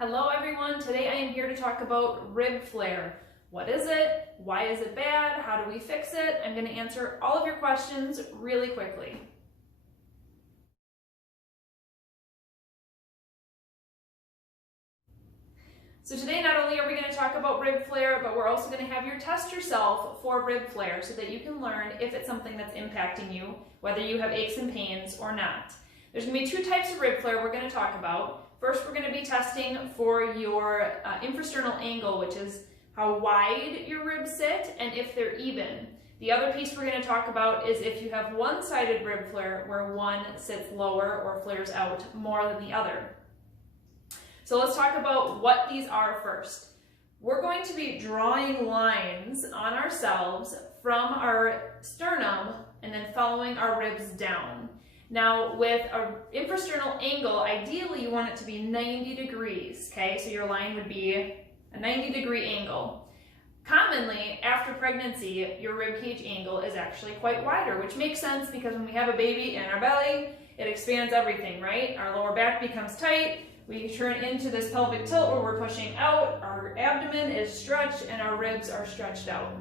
Hello everyone, today I am here to talk about rib flare. What is it? Why is it bad? How do we fix it? I'm going to answer all of your questions really quickly. So today not only are we going to talk about rib flare, but we're also going to have you test yourself for rib flare so that you can learn if it's something that's impacting you, whether you have aches and pains or not. There's going to be two types of rib flare we're going to talk about. First, we're going to be testing for your infrasternal angle, which is how wide your ribs sit and if they're even. The other piece we're going to talk about is if you have one-sided rib flare where one sits lower or flares out more than the other. So let's talk about what these are first. We're going to be drawing lines on ourselves from our sternum and then following our ribs down. Now, with an infrasternal angle, ideally you want it to be 90 degrees, okay? So your line would be a 90-degree angle. Commonly, after pregnancy, your rib cage angle is actually quite wider, which makes sense because when we have a baby in our belly, it expands everything, right? Our lower back becomes tight, we turn into this pelvic tilt where we're pushing out, our abdomen is stretched, and our ribs are stretched out.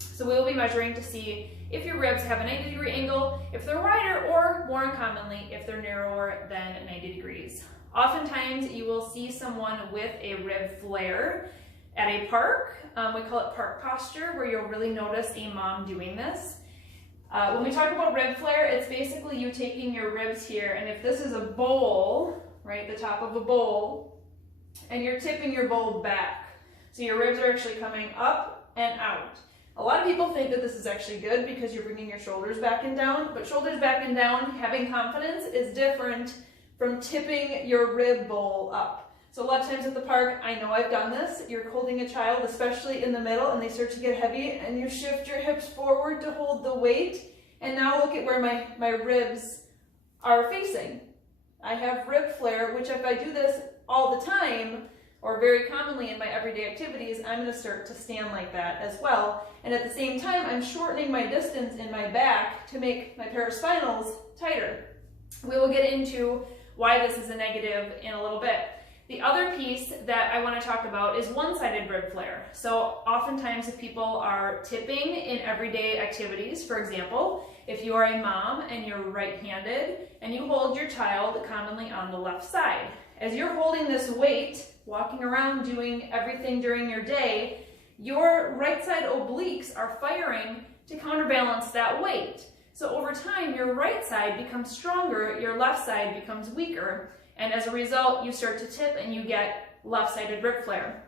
So we will be measuring to see if your ribs have a 90-degree angle, if they're wider, or more uncommonly, if they're narrower than 90 degrees. Oftentimes, you will see someone with a rib flare at a park. We call it park posture, where you'll really notice a mom doing this. When we talk about rib flare, it's basically you taking your ribs here, and if this is a bowl, right, the top of a bowl, and you're tipping your bowl back. So your ribs are actually coming up and out. A lot of people think that this is actually good because you're bringing your shoulders back and down, but shoulders back and down, having confidence is different from tipping your rib bowl up. So a lot of times at the park, I know I've done this, you're holding a child, especially in the middle, and they start to get heavy, and you shift your hips forward to hold the weight, and now look at where my ribs are facing. I have rib flare, which if I do this all the time, or very commonly in my everyday activities, I'm going to start to stand like that as well. And at the same time, I'm shortening my distance in my back to make my paraspinals tighter. We will get into why this is a negative in a little bit. The other piece that I want to talk about is one-sided rib flare. So oftentimes if people are tipping in everyday activities, for example, if you are a mom and you're right-handed and you hold your child commonly on the left side, as you're holding this weight, walking around doing everything during your day, your right side obliques are firing to counterbalance that weight. So over time, your right side becomes stronger, your left side becomes weaker, and as a result, you start to tip and you get left-sided rib flare.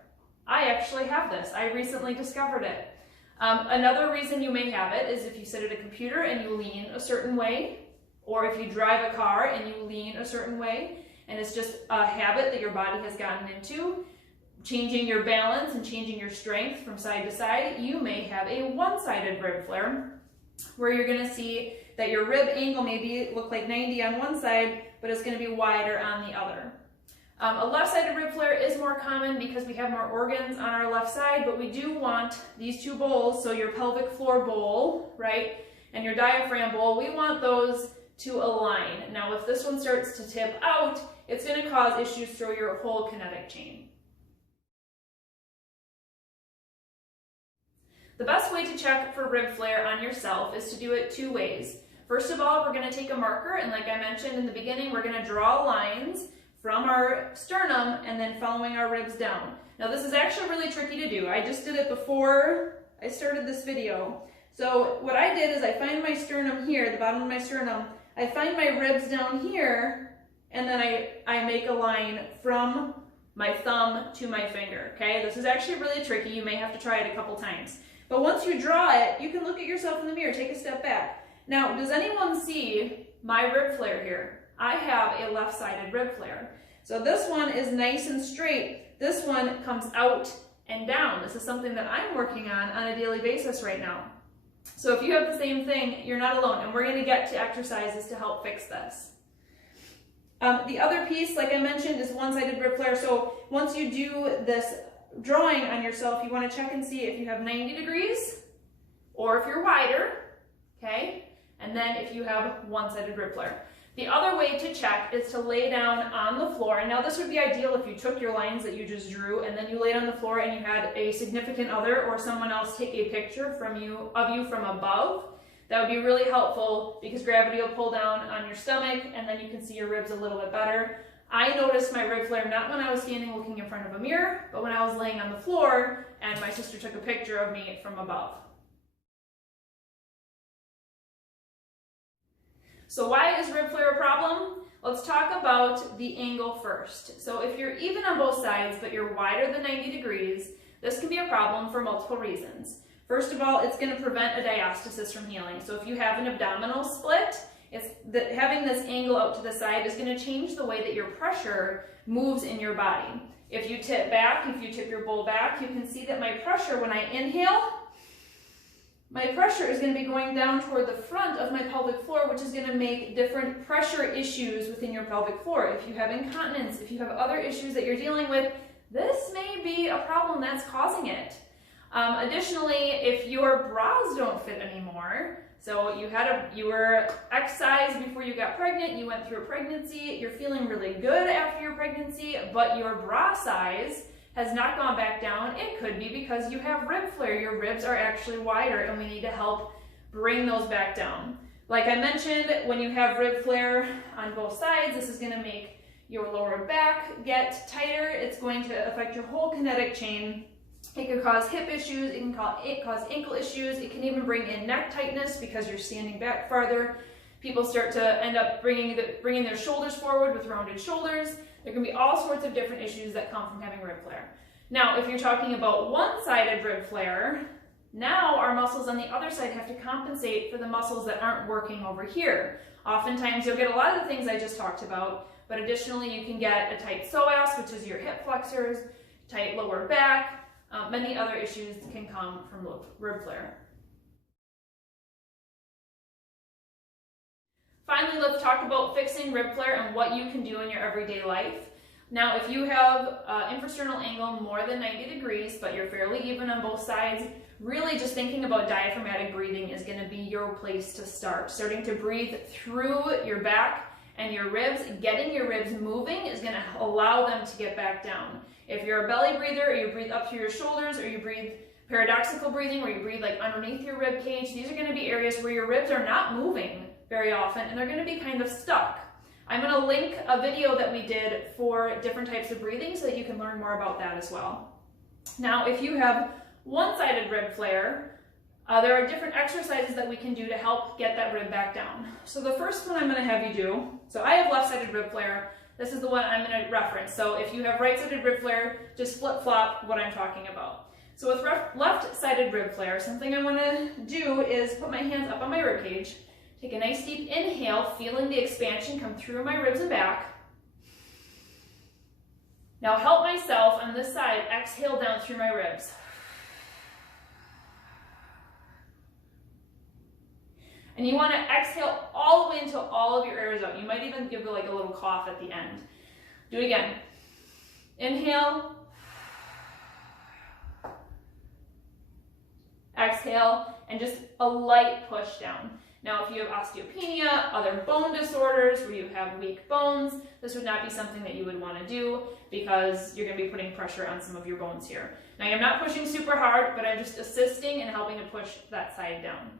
I actually have this. I recently discovered it. Another reason you may have it is if you sit at a computer and you lean a certain way, or if you drive a car and you lean a certain way, and it's just a habit that your body has gotten into, changing your balance and changing your strength from side to side, you may have a one-sided rib flare, where you're going to see that your rib angle maybe look like 90 on one side, but it's going to be wider on the other. A left-sided rib flare is more common because we have more organs on our left side, but we do want these two bowls, so your pelvic floor bowl, right, and your diaphragm bowl, we want those to align. Now, if this one starts to tip out, it's going to cause issues through your whole kinetic chain. The best way to check for rib flare on yourself is to do it two ways. First of all, we're going to take a marker, and like I mentioned in the beginning, we're going to draw lines from our sternum and then following our ribs down. Now this is actually really tricky to do. I just did it before I started this video. So what I did is I find my sternum here, the bottom of my sternum, I find my ribs down here, and then I make a line from my thumb to my finger, okay? This is actually really tricky. You may have to try it a couple times. But once you draw it, you can look at yourself in the mirror, take a step back. Now, does anyone see my rib flare here? I have a left-sided rib flare. So this one is nice and straight. This one comes out and down. This is something that I'm working on a daily basis right now. So if you have the same thing, you're not alone, and we're going to get to exercises to help fix this. The other piece, like I mentioned, is one-sided rib flare. So once you do this drawing on yourself, you want to check and see if you have 90 degrees or if you're wider, okay? And then if you have one-sided rib flare. The other way to check is to lay down on the floor. And now this would be ideal if you took your lines that you just drew and then you laid on the floor and you had a significant other or someone else take a picture of you from above. That would be really helpful because gravity will pull down on your stomach and then you can see your ribs a little bit better. I noticed my rib flare not when I was standing looking in front of a mirror, but when I was laying on the floor and my sister took a picture of me from above. So why is rib flare a problem? Let's talk about the angle first. So if you're even on both sides, but you're wider than 90 degrees, this can be a problem for multiple reasons. First of all, it's going to prevent a diastasis from healing. So if you have an abdominal split, having this angle out to the side is going to change the way that your pressure moves in your body. If you tip back, if you tip your bowl back, you can see that my pressure when I inhale, my pressure is going to be going down toward the front of my pelvic floor, which is going to make different pressure issues within your pelvic floor. If you have incontinence, if you have other issues that you're dealing with, this may be a problem that's causing it. Additionally, if your bras don't fit anymore, so you were X size before you got pregnant, you went through a pregnancy, you're feeling really good after your pregnancy, but your bra size has not gone back down, it could be because you have rib flare. Your ribs are actually wider and we need to help bring those back down. Like I mentioned, when you have rib flare on both sides, this is going to make your lower back get tighter. It's going to affect your whole kinetic chain. It can cause hip issues, it can cause ankle issues, it can even bring in neck tightness because you're standing back farther. People start to end up bringing their shoulders forward with rounded shoulders. There can be all sorts of different issues that come from having rib flare. Now, if you're talking about one-sided rib flare, now our muscles on the other side have to compensate for the muscles that aren't working over here. Oftentimes, you'll get a lot of the things I just talked about, but additionally, you can get a tight psoas, which is your hip flexors, tight lower back. Many other issues can come from rib flare. Finally, let's talk about fixing rib flare and what you can do in your everyday life. Now, if you have infrasternal angle more than 90 degrees, but you're fairly even on both sides, really just thinking about diaphragmatic breathing is going to be your place to start. Starting to breathe through your back and your ribs, getting your ribs moving is going to allow them to get back down. If you're a belly breather, or you breathe up through your shoulders, or you breathe paradoxical breathing, where you breathe like underneath your rib cage, these are going to be areas where your ribs are not moving very often and they're going to be kind of stuck. I'm going to link a video that we did for different types of breathing so that you can learn more about that as well. Now, if you have one-sided rib flare, there are different exercises that we can do to help get that rib back down. So the first one I'm going to have you do, so I have left-sided rib flare. This is the one I'm going to reference. So if you have right-sided rib flare, just flip-flop what I'm talking about. So with left-sided rib flare, something I want to do is put my hands up on my rib cage, take a nice deep inhale, feeling the expansion come through my ribs and back. Now help myself on this side, exhale down through my ribs. And you want to exhale all the way until all of your air is out. You might even give like a little cough at the end. Do it again. Inhale. Exhale, and just a light push down. Now, if you have osteopenia, other bone disorders where you have weak bones, this would not be something that you would want to do because you're going to be putting pressure on some of your bones here. Now, I'm not pushing super hard, but I'm just assisting and helping to push that side down.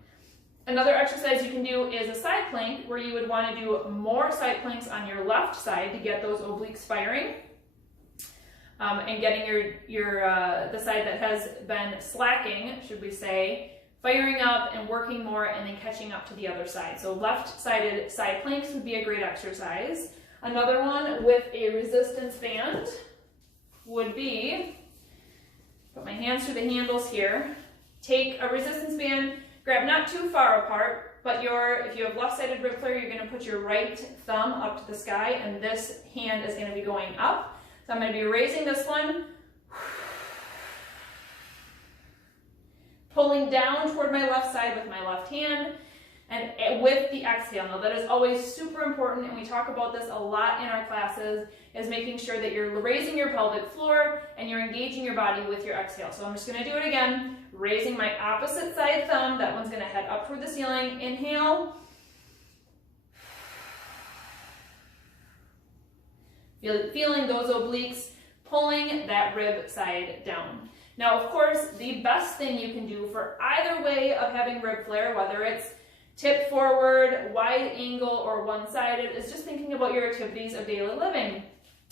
Another exercise you can do is a side plank where you would want to do more side planks on your left side to get those obliques firing. And getting the side that has been slacking, should we say, firing up and working more and then catching up to the other side. So left-sided side planks would be a great exercise. Another one with a resistance band would be, put my hands through the handles here, take a resistance band, grab not too far apart, but if you have left-sided rib flare, you're going to put your right thumb up to the sky and this hand is going to be going up. So I'm going to be raising this one, pulling down toward my left side with my left hand, and with the exhale. Now that is always super important, and we talk about this a lot in our classes, is making sure that you're raising your pelvic floor and you're engaging your body with your exhale. So I'm just going to do it again, raising my opposite side thumb. That one's going to head up toward the ceiling. Inhale. feeling those obliques, pulling that rib side down. Now, of course, the best thing you can do for either way of having rib flare, whether it's tip forward, wide angle, or one-sided, is just thinking about your activities of daily living.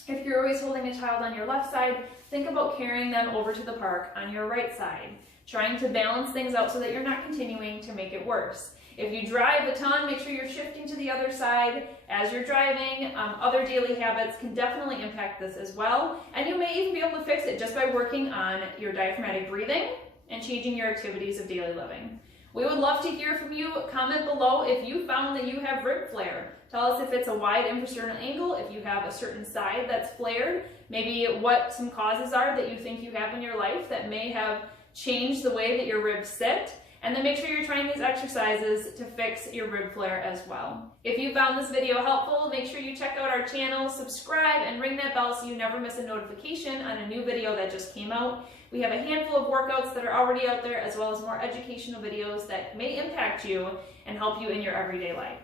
If you're always holding a child on your left side, think about carrying them over to the park on your right side, trying to balance things out so that you're not continuing to make it worse. If you drive a ton, make sure you're shifting to the other side as you're driving. Other daily habits can definitely impact this as well, and you may even be able to fix it just by working on your diaphragmatic breathing and changing your activities of daily living. We would love to hear from you. Comment below if you found that you have rib flare. Tell us if it's a wide infrasternal angle, if you have a certain side that's flared, maybe what some causes are that you think you have in your life that may have changed the way that your ribs sit. And then make sure you're trying these exercises to fix your rib flare as well. If you found this video helpful, make sure you check out our channel, subscribe, and ring that bell so you never miss a notification on a new video that just came out. We have a handful of workouts that are already out there, as well as more educational videos that may impact you and help you in your everyday life.